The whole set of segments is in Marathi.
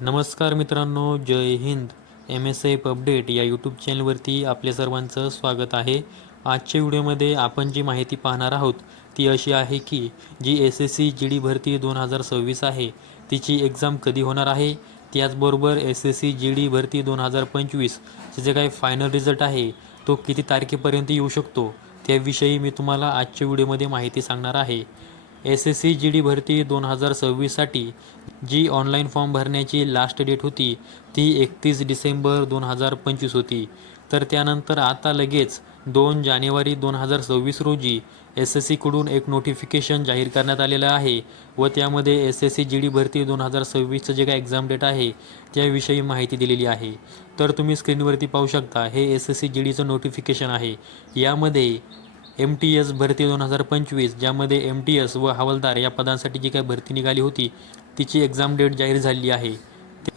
नमस्कार मित्रांनो, जय हिंद. MSF अपडेट या यूट्यूब चॅनलवरती आपल्या सर्वांचं स्वागत आहे. आजच्या व्हिडिओमध्ये आपण जी माहिती पाहणार आहोत ती अशी आहे की जी SSC GD भरती 2026 आहे तिची एक्झाम कधी होणार आहे. त्याचबरोबर SSC GD भरती 2025 चे जे काही फायनल रिझल्ट आहे तो किती तारखेपर्यंत येऊ शकतो त्याविषयी मी तुम्हाला आजच्या व्हिडिओमध्ये माहिती सांगणार आहे. SSC GD भरती 2026साठी जी ऑनलाईन फॉर्म भरण्याची लास्ट डेट होती ती 31 डिसेंबर 2025 होती. तर त्यानंतर आता लगेच 2 जानेवारी 2026 रोजी SSC कडून एक नोटिफिकेशन जाहीर करण्यात आलेलं आहे व त्यामध्ये SSC GD भरती 2026चं जे काही एक्झाम डेट आहे त्याविषयी माहिती दिलेली आहे. तर तुम्ही स्क्रीनवरती पाहू शकता हे SSC GDचं नोटिफिकेशन आहे. यामध्ये MTS भरती 2025 ज्यामध्ये MTS व हवालदार या पदांसाठी जी काही भरती निघाली होती तिची एक्झाम डेट जाहीर झाली आहे.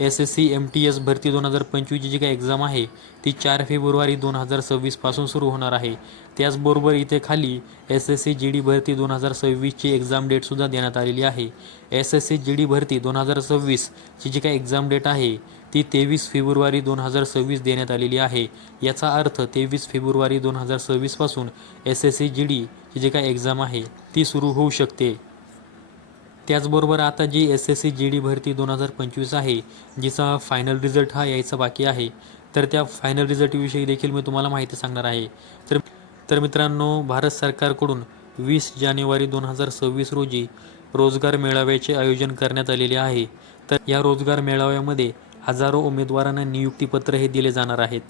SSC MTS भरती 2025 ची जी काही एक्झाम आहे ती 4 फेब्रुवारी 2026 पासून सुरू होणार आहे. त्याचबरोबर इथे खाली SSC GD भरती 2026 ची एक्झाम डेटसुद्धा देण्यात आलेली आहे. SSC GD भरती 2026 ची जी काही एक्झाम डेट आहे ती 23 फेब्रुवारी 2026 देण्यात आलेली आहे. याचा अर्थ 23 फेब्रुवारी 2026 पासून SSC GD ची जी काही एक्झाम आहे ती सुरू होऊ शकते. त्याचबरोबर आता जी SSC GD भरती 2025 आहे जिचा फायनल रिझल्ट हा यायचा बाकी आहे तर त्या फायनल रिझल्टविषयी देखील मी तुम्हाला माहिती सांगणार आहे. तर मित्रांनो, भारत सरकारकडून 20 जानेवारी 2026 रोजी रोजगार मेळाव्याचे आयोजन करण्यात आलेले आहे. तर या रोजगार मेळाव्यामध्ये हजारो उमेदवारांना नियुक्तीपत्र हे दिले जाणार आहेत.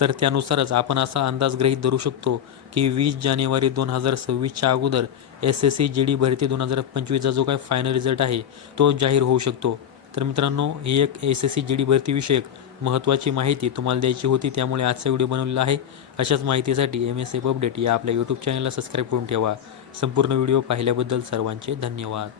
तर त्यानुसारच आपण असा अंदाज गृहीत धरू शकतो की 20 जानेवारी 2026च्या अगोदर SSC GD भरती 2025चा जो काही फायनल रिझल्ट आहे तो जाहीर होऊ शकतो. तर मित्रांनो, ही एक SSC GD भरतीविषयक महत्त्वाची माहिती तुम्हाला द्यायची होती, त्यामुळे आजचा व्हिडिओ बनवलेला आहे. अशाच माहितीसाठी MSF अपडेट या आपल्या यूट्यूब चॅनलला सबस्क्राईब करून ठेवा. संपूर्ण व्हिडिओ पाहिल्याबद्दल सर्वांचे धन्यवाद.